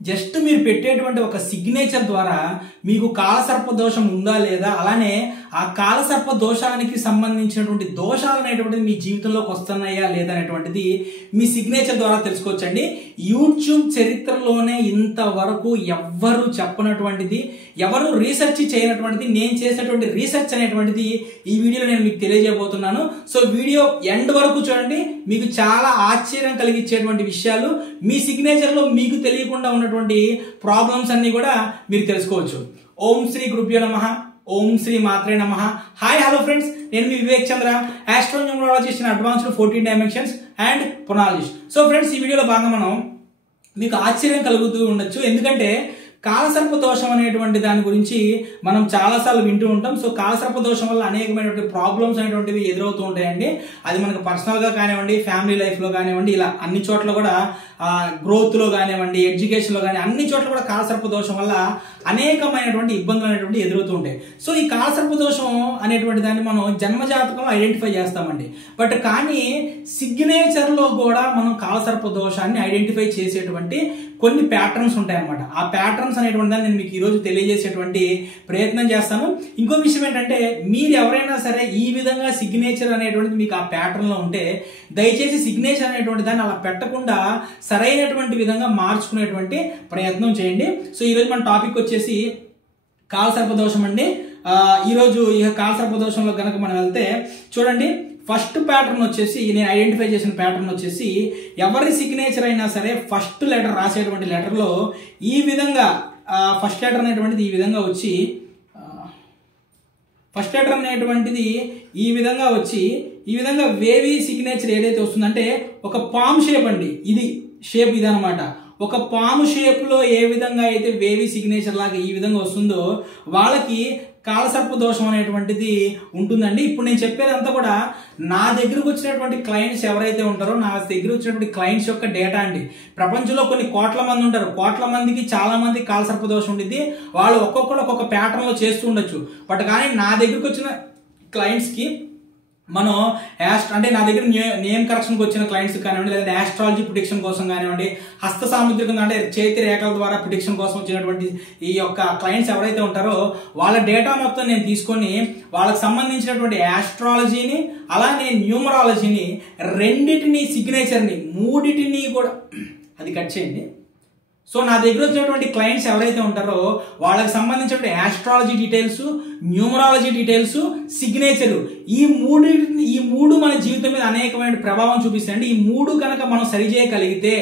Just మీరు పెట్టేటువంటి ఒక సిగ్నేచర్ ద్వారా మీకు కాలసర్ప దోషం ఉందా లేదా, అలానే ఆ కాలసర్ప దోషానికి సంబంధించినటువంటి దోషాలు అనేటువంటిది మీ జీవితంలోకి వస్తున్నాయా లేదా అనేటువంటిది మీ సిగ్నేచర్ ద్వారా తెలుసుకోవచ్చండి. యూట్యూబ్ చరిత్రలోనే ఇంతవరకు ఎవ్వరు చెప్పనటువంటిది, ఎవరు రీసెర్చ్ చేయనటువంటిది, నేను చేసినటువంటి రీసెర్చ్ అనేటువంటిది ఈ వీడియోలో నేను మీకు తెలియజేయబోతున్నాను. సో వీడియో ఎండ్ వరకు చూడండి, మీకు చాలా ఆశ్చర్యం కలిగించేటువంటి విషయాలు, మీ సిగ్నేచర్లో మీకు తెలియకుండా ఉన్నటువంటి ప్రాబ్లమ్స్ అన్ని కూడా మీరు తెలుసుకోవచ్చు. ఓం శ్రీ గురుభ్యో నమః, ఓం శ్రీ మాత్రే నమః. హాయ్ హలో ఫ్రెండ్స్, నేను మీ Vivek Chandra, astronumerologist in advanced 14 dimensions and phonologist. So friends, ఈ వీడియోలో భాగంగా మనం మీకు ఆశ్చర్యం కలుగుతూ ఉండొచ్చు, ఎందుకంటే కాలసర్ప దోషం అనేటువంటి దాని గురించి మనం చాలాసార్లు వింటూ ఉంటాం. సో కాలసర్ప దోషం వల్ల అనేకమైనటువంటి ప్రాబ్లమ్స్ అనేటువంటివి ఎదురవుతూ ఉంటాయండి. అది మనకు పర్సనల్గా కానివ్వండి, ఫ్యామిలీ లైఫ్లో కానివ్వండి, ఇలా అన్ని చోట్ల కూడా గ్రోత్లో కానివ్వండి, ఎడ్యుకేషన్లో కానీ అన్ని చోట్ల కూడా కాలసర్ప దోషం వల్ల అనేకమైనటువంటి ఇబ్బందులు అనేటువంటి ఎదురవుతూ ఉంటాయి. సో ఈ కాలసర్ప దోషం అనేటువంటి దాన్ని మనం జన్మజాతకంలో ఐడెంటిఫై చేస్తామండి. బట్ కానీ సిగ్నేచర్లో కూడా మనం కాలసర్ప దోషాన్ని ఐడెంటిఫై చేసేటువంటి కొన్ని ప్యాటర్న్స్ ఉంటాయన్నమాట. ఆ ప్యాటర్న్స్ అనేటువంటి దాన్ని నేను మీకు ఈరోజు తెలియజేసేటువంటి ప్రయత్నం చేస్తాను. ఇంకో విషయం ఏంటంటే, మీరు ఎవరైనా సరే ఈ విధంగా సిగ్నేచర్ అనేటువంటిది మీకు ఆ ప్యాటర్న్లో ఉంటే దయచేసి సిగ్నేచర్ అనేటువంటి దాన్ని అలా పెట్టకుండా సరైనటువంటి విధంగా మార్చుకునేటువంటి ప్రయత్నం చేయండి. సో ఈరోజు మన టాపిక్ వచ్చేసి కాలసర్ప దోషం అండి. ఈరోజు ఈ కాలసర్ప దోషంలో కనుక మనం వెళ్తే చూడండి, ఫస్ట్ ప్యాటర్న్ వచ్చేసి నేను ఐడెంటిఫై చేసిన ప్యాటర్న్ వచ్చేసి, ఎవరి సిగ్నేచర్ అయినా సరే ఫస్ట్ లెటర్ రాసేటువంటి లెటర్లో ఈ విధంగా ఫస్ట్ లెటర్ అనేటువంటిది ఈ విధంగా వచ్చి, ఫస్ట్ లెటర్ అనేటువంటిది ఈ విధంగా వచ్చి, ఈ విధంగా వేవీ సిగ్నేచర్ ఏదైతే వస్తుందంటే ఒక పామ్ షేప్ అండి, ఇది షేప్ ఇదనమాట. ఒక పాము షేప్లో ఏ విధంగా అయితే వేవీ సిగ్నేచర్ లాగా ఈ విధంగా వస్తుందో వాళ్ళకి కాలసర్ప దోషం అనేటువంటిది ఉంటుందండి. ఇప్పుడు నేను చెప్పేదంతా కూడా నా దగ్గరకు వచ్చినటువంటి క్లయింట్స్ ఎవరైతే ఉంటారో, నా దగ్గర వచ్చినటువంటి క్లయింట్స్ యొక్క డేటా అండి. ప్రపంచంలో కొన్ని కోట్ల మంది ఉంటారు, కోట్ల మందికి చాలా మంది కాలసర్ప దోషం ఉంటుంది. వాళ్ళు ఒక్కొక్కరు ఒక్కొక్క ప్యాటర్న్లో చేస్తూ ఉండొచ్చు. బట్ కానీ నా దగ్గరకు వచ్చిన క్లయింట్స్కి మనం అంటే నా దగ్గర నేమ్ కరెక్షన్కి వచ్చిన క్లయింట్స్ కానివ్వండి, లేదా ఆస్ట్రాలజీ ప్రిడిక్షన్ కోసం కానివ్వండి, హస్త సాముద్రికం అంటే చేతి రేఖల ద్వారా ప్రిడిక్షన్ కోసం వచ్చినటువంటి ఈ యొక్క క్లయింట్స్ ఎవరైతే ఉంటారో వాళ్ళ డేటా మొత్తం నేను తీసుకొని వాళ్ళకి సంబంధించినటువంటి ఆస్ట్రాలజీని అలానే న్యూమరాలజీని రెండింటిని సిగ్నేచర్ని మూడింటిని కూడా అది కట్ చేయండి. సో నా దగ్గర వచ్చినటువంటి క్లయింట్స్ ఎవరైతే ఉంటారో వాళ్ళకి సంబంధించిన astrology details, numerology details, signature, ఈ మూడు మన జీవితం మీద అనేకమైన ప్రభావం చూపిస్తాయండి. ఈ మూడు కనుక మనం సరి చేయగలిగితే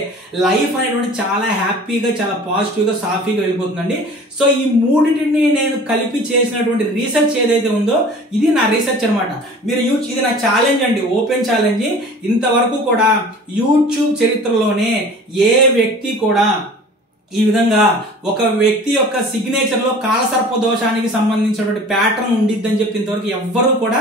లైఫ్ అనేటువంటి చాలా హ్యాపీగా, చాలా పాజిటివ్గా, సాఫీగా వెళ్ళిపోతుందండి. సో ఈ మూడింటిని నేను కలిపి చేసినటువంటి రీసెర్చ్ ఏదైతే ఉందో ఇది నా రీసెర్చ్ అనమాట. మీరు ఇది నా ఛాలెంజ్ అండి, ఓపెన్ ఛాలెంజ్. ఇంతవరకు కూడా యూట్యూబ్ చరిత్రలోనే ఏ వ్యక్తి కూడా ఈ విధంగా ఒక వ్యక్తి యొక్క సిగ్నేచర్ లో కాలసర్ప దోషానికి సంబంధించినటువంటి ప్యాటర్న్ ఉండిద్దని చెప్పి ఇంతవరకు ఎవరు కూడా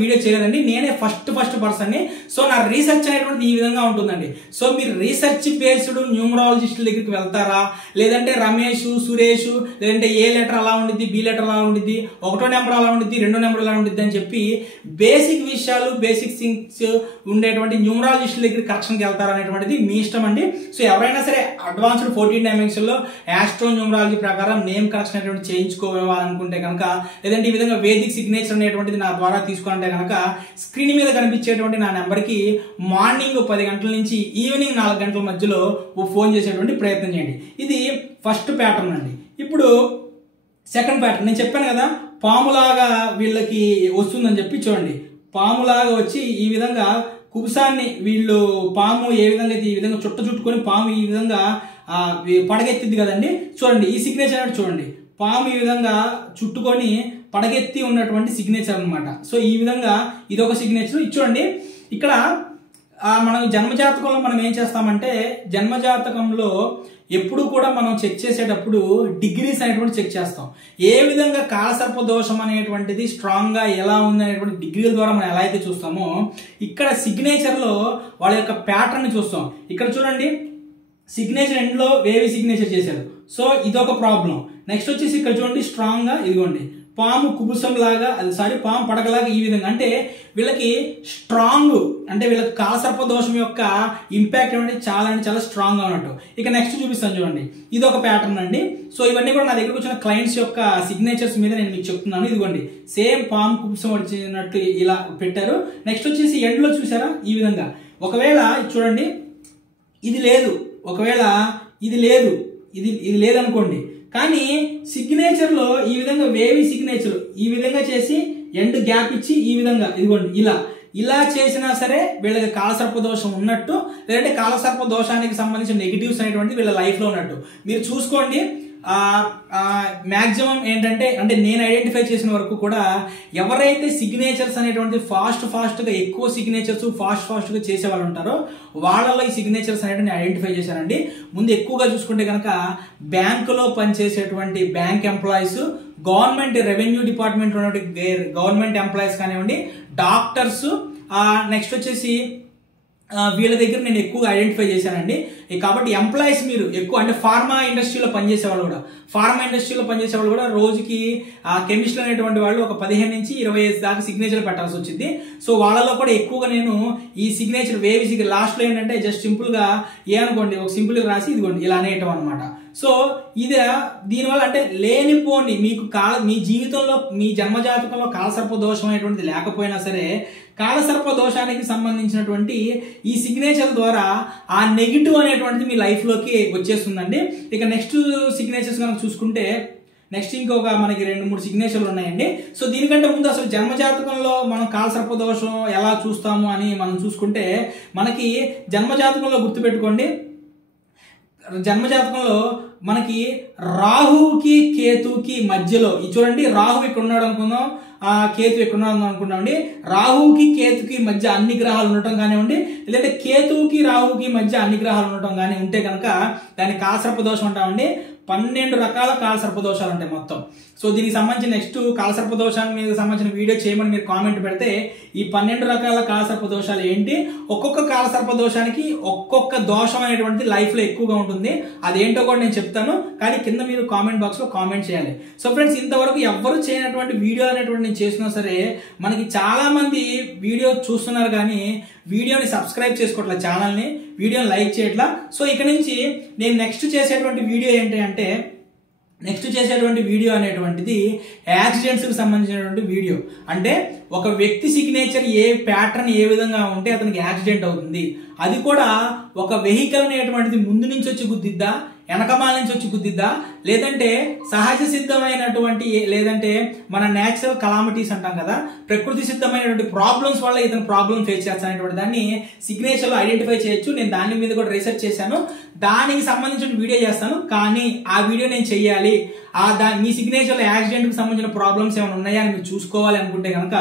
వీడియో చేయలేదండి. నేనే ఫస్ట్ పర్సన్ ని. సో నా రీసెర్చ్ అనేటువంటి ఈ విధంగా ఉంటుందండి. సో మీరు రీసెర్చ్ బేస్డ్ న్యూమరాలజిస్టుల దగ్గరికి వెళ్తారా, లేదంటే రమేష్, సురేష్, లేదంటే ఏ లెటర్ అలా ఉండిద్ది, బి లెటర్ అలా ఉండిద్ది, 1వ నెంబర్ అలా ఉండిద్ది, 2వ నెంబర్ అలా ఉండిద్ది అని చెప్పి బేసిక్ విషయాలు, బేసిక్ థింగ్స్ ఉండేటువంటి న్యూమరాలజిస్టుల దగ్గర కరెక్షన్కి వెళ్తారా అనేటువంటిది మీ ఇష్టం అండి. సో ఎవరైనా సరే అడ్వాన్స్డ్ 14 డైమెన్షన్ లో ఆస్ట్రో న్యూమరాలజీ ప్రకారం నేమ్ కరెక్షన్ అనేటువంటి చేయించుకోవాలనుకుంటే కనుక, లేదంటే ఈ విధంగా వేదిక్ సిగ్నేచర్ అనేటువంటిది నా ద్వారా తీసుకుంటే కనుక స్క్రీన్ మీద కనిపించేటువంటి నా నెంబర్కి మార్నింగ్ 10 గంటల నుంచి ఈవినింగ్ 4 గంటల మధ్యలో ఫోన్ చేసేటువంటి ప్రయత్నం చేయండి. ఇది ఫస్ట్ ప్యాటర్న్ అండి. ఇప్పుడు సెకండ్ ప్యాటర్న్ నేను చెప్పాను కదా, పాములాగా వీళ్ళకి వస్తుందని చెప్పి చూడండి. పాములాగా వచ్చి ఈ విధంగా కుబుసాన్ని వీళ్ళు పాము ఏ విధంగా అయితే ఈ విధంగా చుట్టుకొని పాము ఈ విధంగా పడగెత్తింది కదండి. చూడండి ఈ సిగ్నేచర్ అంటే చూడండి, పాము ఈ విధంగా చుట్టుకొని పడగెత్తి ఉన్నటువంటి సిగ్నేచర్ అనమాట. సో ఈ విధంగా ఇది ఒక సిగ్నేచర్. ఇది చూడండి, ఇక్కడ మనం జన్మజాతకంలో మనం ఏం చేస్తామంటే, జన్మజాతకంలో ఎప్పుడు కూడా మనం చెక్ చేసేటప్పుడు డిగ్రీస్ అనేటువంటి చెక్ చేస్తాం. ఏ విధంగా కాలసర్ప దోషం అనేటువంటిది స్ట్రాంగ్ గా ఎలా ఉంది అనేటువంటి డిగ్రీల ద్వారా మనం ఎలా అయితే చూస్తామో, ఇక్కడ సిగ్నేచర్ లో వాళ్ళ యొక్క ప్యాటర్న్ చూస్తాం. ఇక్కడ చూడండి, సిగ్నేచర్ ఎండ్ లో వేవి సిగ్నేచర్ చేశారు. సో ఇదొక ప్రాబ్లం. నెక్స్ట్ వచ్చేసి ఇక్కడ చూడండి, స్ట్రాంగ్ గా ఇదిగోండి పాము కుబుసం లాగా, పాము పడగలాగా ఈ విధంగా, అంటే వీళ్ళకి స్ట్రాంగ్, అంటే వీళ్ళకి కాలసర్ప దోషం యొక్క ఇంపాక్ట్ అనేది చాలా అంటే చాలా స్ట్రాంగ్ గా ఉన్నట్టు. ఇక నెక్స్ట్ చూపిస్తాను చూడండి, ఇది ఒక ప్యాటర్న్ అండి. సో ఇవన్నీ కూడా నా దగ్గరకు వచ్చిన క్లయింట్స్ యొక్క సిగ్నేచర్స్ మీద నేను మీకు చెప్తున్నాను. ఇదిగోండి సేమ్ పాము కుబుసం వచ్చినట్టు ఇలా పెట్టారు. నెక్స్ట్ వచ్చేసి ఎండ్ లో చూసారా ఈ విధంగా, ఒకవేళ చూడండి ఇది లేదు, ఒకవేళ ఇది లేదు, ఇది లేదనుకోండి, కానీ సిగ్నేచర్ లో ఈ విధంగా వేవి సిగ్నేచర్ ఈ విధంగా చేసి ఎండ్ గ్యాప్ ఇచ్చి ఈ విధంగా ఇదిగోండి ఇలా చేసినా సరే వీళ్ళకి కాలసర్ప దోషం ఉన్నట్టు, లేదంటే కాలసర్ప దోషానికి సంబంధించిన నెగిటివ్స్ అనేటువంటి వీళ్ళ లైఫ్ లో ఉన్నట్టు. మీరు చూసుకోండి, మ్యాక్సిమం ఏంటంటే, అంటే నేను ఐడెంటిఫై చేసిన వరకు కూడా ఎవరైతే సిగ్నేచర్స్ అనేటువంటి ఫాస్ట్ గా ఎక్కువ సిగ్నేచర్స్ ఫాస్ట్ గా చేసే వాళ్ళు ఉంటారో వాళ్ళలో ఈ సిగ్నేచర్స్ అనేటువంటి ఐడెంటిఫై చేశానండి. ముందు ఎక్కువగా చూసుకుంటే కనుక బ్యాంకులో పనిచేసేటువంటి bank employees, government revenue department ఉన్నటువంటి గవర్నమెంట్ ఎంప్లాయీస్ కానివ్వండి, డాక్టర్స్, నెక్స్ట్ వచ్చేసి వీళ్ళ దగ్గర నేను ఎక్కువగా ఐడెంటిఫై చేశానండి. కాబట్టి ఎంప్లాయీస్ మీరు ఎక్కువ, అంటే ఫార్మా ఇండస్ట్రీలో పనిచేసే వాళ్ళు కూడా రోజుకి కెమిస్టులు అనేటువంటి వాళ్ళు ఒక 15 నుంచి 25 దాకా సిగ్నేచర్ పెట్టాల్సి వచ్చింది. సో వాళ్ళలో కూడా ఎక్కువగా నేను ఈ సిగ్నేచర్ వేవి లాస్ట్ లో ఏంటంటే జస్ట్ సింపుల్ గా అనుకోండి, ఒక సింపుల్ గా రాసి ఇదిగోండి ఇలా అనేయటం అనమాట. సో ఇది దీనివల్ల అంటే లేనిపోని మీకు మీ జీవితంలో మీ జన్మజాతకంలో కాలసర్ప దోషం అనేటువంటిది లేకపోయినా సరే కాలసర్ప దోషానికి సంబంధించినటువంటి ఈ సిగ్నేచర్ ద్వారా ఆ నెగిటివ్ అనేటువంటిది మీ లైఫ్ లోకి వచ్చేస్తుందండి. ఇక నెక్స్ట్ సిగ్నేచర్స్ కనుక చూసుకుంటే, నెక్స్ట్ ఇంకొక మనకి 2-3 సిగ్నేచర్లు ఉన్నాయండి. సో దీనికంటే ముందు అసలు జన్మజాతకంలో మనం కాలసర్ప దోషం ఎలా చూస్తాము అని మనం చూసుకుంటే, మనకి జన్మజాతకంలో గుర్తుపెట్టుకోండి, జన్మజాతకంలో మనకి రాహువుకి కేతుకి మధ్యలో చూడండి, రాహు ఇక్కడ ఉన్నాడు అనుకుందాం, కేతు ఇక్కడ ఉన్నాడు అనుకున్నాం అండి. రాహువుకి కేతుకి మధ్య అన్ని గ్రహాలు ఉండటం కానివ్వండి, లేదంటే కేతువుకి రాహువుకి మధ్య అన్ని గ్రహాలు ఉండటం కానీ ఉంటే కనుక దాన్ని కాలసర్ప దోషం అంటామండి. 12 రకాల కాలసర్ప దోషాలు ఉంటాయి మొత్తం. సో దీనికి సంబంధించి నెక్స్ట్ కాలసర్ప దోషాల మీద సంబంధించిన వీడియో చేయమని మీరు కామెంట్ పెడితే ఈ 12 రకాల కాలసర్ప దోషాలు ఏంటి, ఒక్కొక్క కాలసర్ప దోషానికి ఒక్కొక్క దోషం అనేటువంటిది లైఫ్ లో ఎక్కువగా ఉంటుంది, అదేంటో కూడా నేను చెప్తాను. కానీ కింద మీరు కామెంట్ బాక్స్ లో కామెంట్ చేయాలి. సో ఫ్రెండ్స్, ఇంతవరకు ఎవ్వరు చేయనటువంటి వీడియో అనేటువంటి నేను చేసినా సరే మనకి చాలా మంది వీడియో చూస్తున్నారు కానీ వీడియోని సబ్స్క్రైబ్ చేసుకోవట్లేదు, ఛానల్ని వీడియోని లైక్ చేయట్లా. సో ఇక నుంచి నేను నెక్స్ట్ చేసేటువంటి వీడియో ఏంటి అంటే, నెక్స్ట్ చేసేటువంటి వీడియో అనేటువంటిది యాక్సిడెంట్స్ కి సంబంధించినటువంటి వీడియో. అంటే ఒక వ్యక్తి సిగ్నేచర్ ఏ ప్యాటర్న్ ఏ విధంగా ఉంటే అతనికి యాక్సిడెంట్ అవుతుంది, అది కూడా ఒక వెహికల్ అనేటువంటిది ముందు నుంచి వచ్చి గుద్దిద్దా, వెనకమాల నుంచి వచ్చి గుద్దిద్దా, లేదంటే సహజ సిద్ధమైనటువంటి, లేదంటే మన నేచురల్ కలామిటీస్ అంటాం కదా, ప్రకృతి సిద్ధమైనటువంటి ప్రాబ్లమ్స్ వల్ల ఇతను ప్రాబ్లం ఫేస్ చేస్తానటువంటి దాన్ని సిగ్నేచర్ లో ఐడెంటిఫై చేయొచ్చు. నేను దాని మీద కూడా రీసెర్చ్ చేశాను, దానికి సంబంధించిన వీడియో చేస్తాను. కానీ ఆ వీడియో నేను చెయ్యాలి, మీ సిగ్నేచర్ లో యాక్సిడెంట్ కి సంబంధించిన ప్రాబ్లమ్స్ ఏమైనా ఉన్నాయా అని మీరు చూసుకోవాలి అనుకుంటే కనుక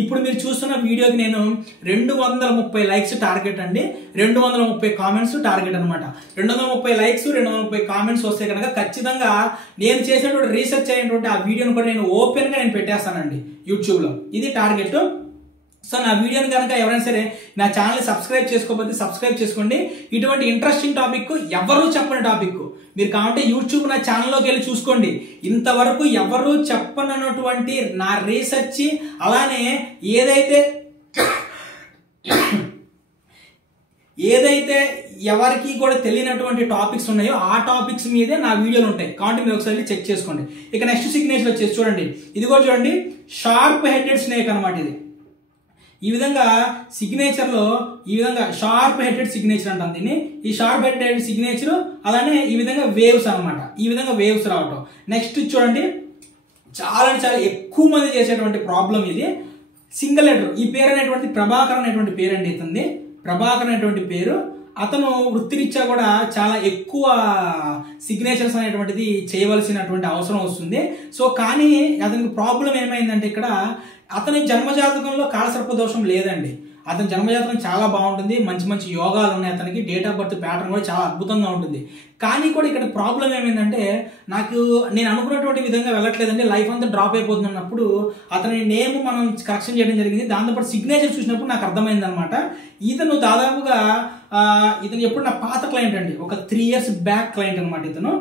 ఇప్పుడు మీరు చూస్తున్న వీడియోకి నేను 230 లైక్స్ టార్గెట్ అండి, 230 కామెంట్స్ టార్గెట్ అనమాట. 230 లైక్స్ 230 కామెంట్స్ వస్తే కనుక ఖచ్చితంగా నేను చేసినటువంటి రీసెర్చ్ అయినటువంటి ఆ వీడియోని కూడా నేను ఓపెన్ గా నేను పెట్టేస్తానండి యూట్యూబ్ లో. ఇది టార్గెట్. సో నా వీడియోని కనుక ఎవరైనా సరే నా ఛానల్ సబ్స్క్రైబ్ చేసుకోకపోతే సబ్స్క్రైబ్ చేసుకోండి. ఇటువంటి ఇంట్రెస్టింగ్ టాపిక్, ఎవరు చెప్పని టాపిక్, మీరు కావాలంటే యూట్యూబ్ నా ఛానల్లోకి వెళ్ళి చూసుకోండి. ఇంతవరకు ఎవరు చెప్పనటువంటి నా రీసెర్చ్, అలానే ఏదైతే ఎవరికి కూడా తెలియనటువంటి టాపిక్స్ ఉన్నాయో ఆ టాపిక్స్ మీదే నా వీడియోలు ఉంటాయి. కాబట్టి మీరు ఒకసారి చెక్ చేసుకోండి. ఇక నెక్స్ట్ సిగ్నేచర్ వచ్చేసి చూడండి, ఇది కూడా చూడండి, షార్ప్ హెడెడ్ స్నేక్ అనమాట. ఇది ఈ విధంగా సిగ్నేచర్ లో ఈ విధంగా షార్ప్ హెడెడ్ సిగ్నేచర్ అంటాం దీన్ని. ఈ షార్ప్ హెడెడ్ సిగ్నేచర్ అలానే ఈ విధంగా వేవ్స్ అనమాట, ఈ విధంగా వేవ్స్ రావటం. నెక్స్ట్ చూడండి, చాలా ఎక్కువ మంది చేసేటువంటి ప్రాబ్లం ఇది, సింగిల్ లెటర్. ఈ పేరు అనేటువంటి ప్రభాకర్ అనేటువంటి పేరు అండి, ఇతంది ప్రభాకర్ అనేటువంటి పేరు. అతను వృత్తిరీత్యా కూడా చాలా ఎక్కువ సిగ్నేచర్స్ అనేటువంటిది చేయవలసినటువంటి అవసరం వస్తుంది. సో కానీ అతనికి ప్రాబ్లం ఏమైందంటే, ఇక్కడ అతని జన్మజాతకంలో కాలసర్ప దోషం లేదండి. అతని జన్మజాతకం చాలా బాగుంటుంది, మంచి మంచి యోగాలు ఉన్నాయి అతనికి, డేట్ ఆఫ్ బర్త్ ప్యాటర్న్ కూడా చాలా అద్భుతంగా ఉంటుంది. కానీ కూడా ఇక్కడ ప్రాబ్లం ఏమైందంటే, నేను అనుకున్నటువంటి విధంగా వెళ్ళట్లేదండి, లైఫ్ అంతా డ్రాప్ అయిపోతున్నప్పుడు అతని నేమ్ మనం కరెక్షన్ చేయడం జరిగింది. దాంతోపాటు సిగ్నేచర్ చూసినప్పుడు నాకు అర్థమైంది అనమాట, ఇతను దాదాపుగా ఇతను ఎప్పుడు నా పాత క్లయింట్ అండి, ఒక 3 years బ్యాక్ క్లయింట్ అనమాట. ఇతను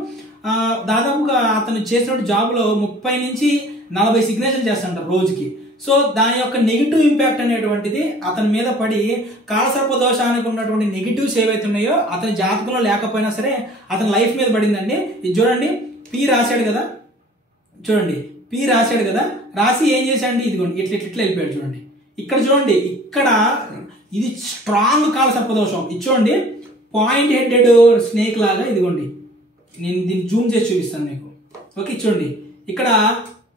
దాదాపుగా అతను చేసినటువంటి జాబ్లో 30 నుంచి 40 సిగ్నేచర్ చేస్తుంటారు రోజుకి. సో దాని యొక్క నెగిటివ్ ఇంపాక్ట్ అనేటువంటిది అతని మీద పడి కాలసర్ప దోషానికి ఉన్నటువంటి నెగిటివ్స్ ఏవైతే ఉన్నాయో అతని జాతకంలో లేకపోయినా సరే అతని లైఫ్ మీద పడిందండి. ఇది చూడండి, పి రాశాడు కదా, చూడండి పి రాశాడు కదా, రాసి ఏం చేశాడండి, ఇదిగోండి ఇట్లా ఇట్లా వెళ్ళిపోయాడు. చూడండి ఇక్కడ చూడండి, ఇక్కడ ఇది స్ట్రాంగ్ కాలసర్ప దోషం. ఇది చూడండి పాయింట్ హెడెడ్ స్నేక్ లాగా, ఇదిగోండి నేను దీన్ని జూమ్ చేసి చూపిస్తాను మీకు. ఓకే చూడండి ఇక్కడ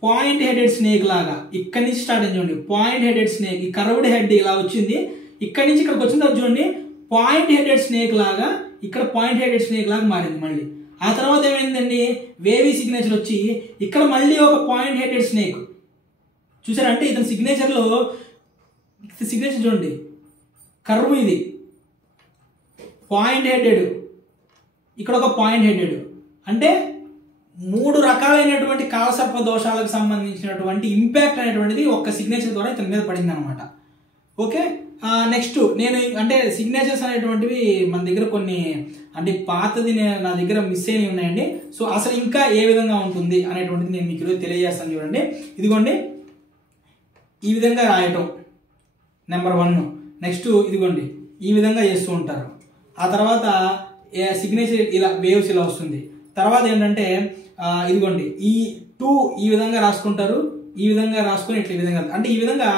పాయింట్ హెడెడ్ స్నేక్ లాగా ఇక్కడి నుంచి స్టార్ట్ అయింది. చూడండి పాయింట్ హెడెడ్ స్నేక్, ఈ కర్వ్డ్ హెడ్ ఇలా వచ్చింది, ఇక్కడి నుంచి ఇక్కడికి వచ్చిన తర్వాత చూడండి పాయింట్ హెడెడ్ స్నేక్ లాగా ఇక్కడ పాయింట్ హెడెడ్ స్నేక్ లాగా మారింది. మళ్ళీ ఆ తర్వాత ఏమైందండి, వేవీ సిగ్నేచర్ వచ్చి ఇక్కడ మళ్ళీ ఒక పాయింట్ హెడెడ్ స్నేక్ చూసారంటే ఇతని సిగ్నేచర్లో సిగ్నేచర్ చూడండి కర్వ్, ఇది పాయింట్ హెడెడ్, ఇక్కడ ఒక పాయింట్ హెడెడ్, అంటే 3 రకాలైనటువంటి కాలసర్ప దోషాలకు సంబంధించినటువంటి ఇంపాక్ట్ అనేటువంటిది ఒక్క సిగ్నేచర్ ద్వారా ఇతని మీద పడింది అనమాట. ఓకే నెక్స్ట్ నేను అంటే సిగ్నేచర్స్ అనేటువంటివి మన దగ్గర కొన్ని అంటే పాతది నా దగ్గర మిస్ అయినవి ఉన్నాయండి. సో అసలు ఇంకా ఏ విధంగా ఉంటుంది అనేటువంటిది నేను మీకు ఈరోజు తెలియజేస్తాను. చూడండి ఇదిగోండి ఈ విధంగా రాయటం నెంబర్ 1. నెక్స్ట్ ఇదిగోండి ఈ విధంగా చేస్తూ ఉంటారు. ఆ తర్వాత సిగ్నేచర్ ఇలా వేవ్స్ ఇలా వస్తుంది. తర్వాత ఏంటంటే ఇదిగోండి ఈ 2 ఈ విధంగా రాసుకుంటారు, ఈ విధంగా రాసుకొని ఇట్లా ఈ విధంగా, అంటే ఈ విధంగా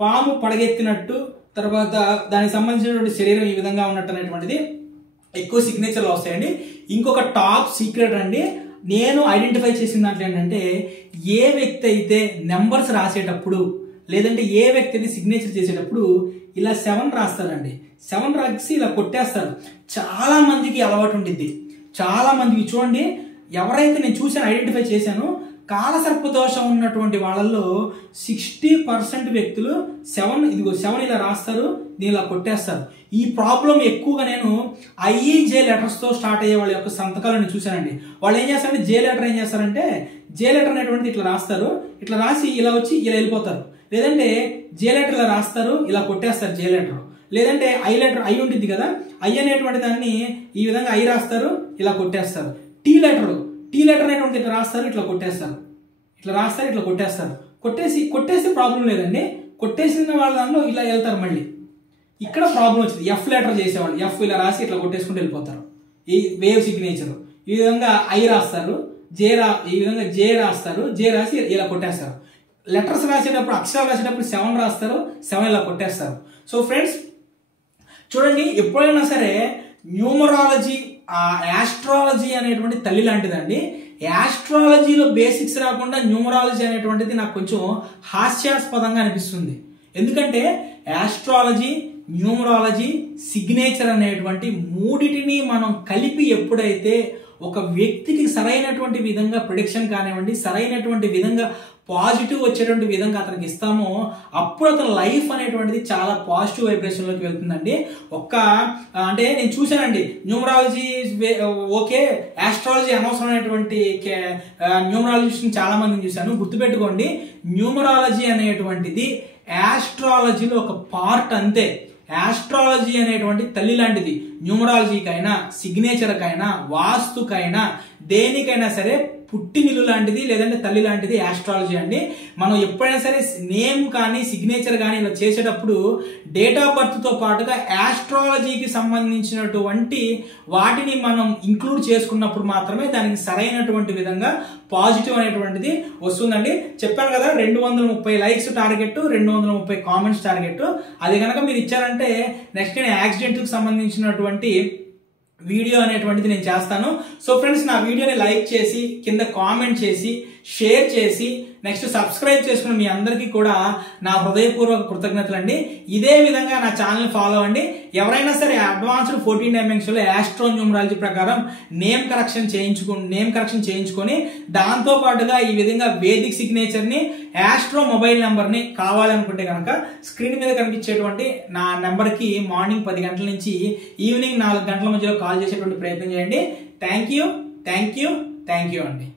పాము పడగెత్తినట్టు, తర్వాత దానికి సంబంధించినటువంటి శరీరం ఈ విధంగా ఉన్నట్టు అనేటువంటిది ఎక్కువ సిగ్నేచర్లు వస్తాయండి. ఇంకొక టాప్ సీక్రెట్ అండి, నేను ఐడెంటిఫై చేసిన దాంట్లో ఏంటంటే ఏ వ్యక్తి అయితే నెంబర్స్ రాసేటప్పుడు లేదంటే ఏ వ్యక్తి అయితే సిగ్నేచర్ చేసేటప్పుడు ఇలా 7 రాస్తారండి. 7 రాసి ఇలా కొట్టేస్తారు. చాలా మందికి అలవాటు ఉంటుంది, చాలా మందికి. చూడండి ఎవరైతే నేను చూసాను ఐడెంటిఫై చేశాను, కాలసర్ప దోషం ఉన్నటువంటి వాళ్ళల్లో 60% వ్యక్తులు 7 ఇలా రాస్తారు, దీని ఇలా కొట్టేస్తారు. ఈ ప్రాబ్లం ఎక్కువగా నేను ఐఈజే లెటర్స్తో స్టార్ట్ అయ్యే వాళ్ళ యొక్క సంతకాలను చూశానండి. వాళ్ళు ఏం చేస్తారంటే జే లెటర్ ఏం చేస్తారంటే జే లెటర్ అనేటువంటిది ఇట్లా రాస్తారు, ఇట్లా రాసి ఇలా వచ్చి ఇలా వెళ్ళిపోతారు. లేదంటే జే లెటర్ ఇలా రాస్తారు, ఇలా కొట్టేస్తారు జే లెటర్. లేదంటే ఐ లెటర్ ఐ ఉంటుంది కదా, ఐ అనేటువంటి దాన్ని ఈ విధంగా ఐ రాస్తారు, ఇలా కొట్టేస్తారు. టీ లెటర్ అనేటువంటి ఇట్లా రాస్తారు, ఇట్లా కొట్టేస్తారు, ఇట్లా రాస్తారు, ఇట్లా కొట్టేస్తారు. కొట్టేస్తే ప్రాబ్లం లేదండి, కొట్టేసిన వాళ్ళ దానిలో ఇలా వెళ్తారు. మళ్ళీ ఇక్కడ ప్రాబ్లం వచ్చింది, ఎఫ్ లెటర్ చేసేవాళ్ళు ఎఫ్ ఇలా రాసి ఇట్లా కొట్టేసుకుంటూ వెళ్ళిపోతారు. ఈ వేవ్ సిగ్నేచర్ ఈ విధంగా ఐ రాస్తారు, ఈ విధంగా జే రాస్తారు, జే రాసి ఇలా కొట్టేస్తారు. లెటర్స్ రాసేటప్పుడు అక్షరాలు రాసేటప్పుడు 7 రాస్తారు, 7 ఇలా కొట్టేస్తారు. సో ఫ్రెండ్స్ చూడండి, ఎప్పుడైనా సరే న్యూమరాలజీ యాస్ట్రాలజీ అనేటువంటి తల్లి లాంటిదండి. యాస్ట్రాలజీలో బేసిక్స్ రాకుండా న్యూమరాలజీ అనేటువంటిది నాకు కొంచెం హాస్యాస్పదంగా అనిపిస్తుంది. ఎందుకంటే యాస్ట్రాలజీ, న్యూమరాలజీ, సిగ్నేచర్ అనేటువంటి మూడిటిని మనం కలిపి ఎప్పుడైతే ఒక వ్యక్తికి సరైనటువంటి విధంగా ప్రిడిక్షన్ కానివ్వండి, సరైనటువంటి విధంగా పాజిటివ్ వచ్చేటువంటి విధంగా అతనికి ఇస్తామో అప్పుడు అతని లైఫ్ అనేటువంటిది చాలా పాజిటివ్ వైబ్రేషన్లోకి వెళ్తుందండి. అంటే నేను చూశానండి న్యూమరాలజీ ఓకే, యాస్ట్రాలజీ అనవసరమైనటువంటి న్యూమరాలజిస్ట్ని చాలా మందిని చూశాను. గుర్తుపెట్టుకోండి, న్యూమరాలజీ అనేటువంటిది యాస్ట్రాలజీలో ఒక పార్ట్ అంతే. యాస్ట్రాలజీ అనేటువంటి తల్లి లాంటిది. న్యూమరాలజీకైనా, సిగ్నేచర్కైనా, వాస్తుకైనా, దేనికైనా సరే పుట్టినిల్లు లాంటిది, లేదంటే తల్లి లాంటిది యాస్ట్రాలజీ అండి. మనం ఎప్పుడైనా సరే నేమ్ కానీ సిగ్నేచర్ కానీ ఇలా చేసేటప్పుడు డేట్ ఆఫ్ బర్త్తో పాటుగా యాస్ట్రాలజీకి సంబంధించినటువంటి వాటిని మనం ఇంక్లూడ్ చేసుకున్నప్పుడు మాత్రమే దానికి సరైనటువంటి విధంగా పాజిటివ్ అనేటువంటిది వస్తుందండి. చెప్పాను కదా 230 లైక్స్ టార్గెట్, 230 కామెంట్స్ టార్గెట్. అది కనుక మీరు ఇచ్చారంటే నెక్స్ట్ నేను యాక్సిడెంట్కి సంబంధించినటువంటి వీడియో అనేటువంటిది నేను చేస్తాను. సో ఫ్రెండ్స్ నా వీడియోని లైక్ చేసి, కింద కామెంట్ చేసి, షేర్ చేసి, నెక్స్ట్ సబ్స్క్రైబ్ చేసుకుని మీ అందరికీ కూడా నా హృదయపూర్వక కృతజ్ఞతలు అండి. ఇదే విధంగా నా ఛానల్ ఫాలో అవ్వండి. ఎవరైనా సరే అడ్వాన్స్డ్ 14 డైమెన్షన్లో యాస్ట్రో న్యూమరాలజీ ప్రకారం నేమ్ కరెక్షన్ చేయించుకొని దాంతో పాటుగా ఈ విధంగా వేదిక్ సిగ్నేచర్ని, యాస్ట్రో మొబైల్ నెంబర్ని కావాలనుకుంటే కనుక స్క్రీన్ మీద కనిపించేటువంటి నా నెంబర్కి మార్నింగ్ 10 గంటల నుంచి ఈవినింగ్ 4 గంటల మధ్యలో కాల్ చేసేటువంటి ప్రయత్నం చేయండి. థ్యాంక్ యూ అండి.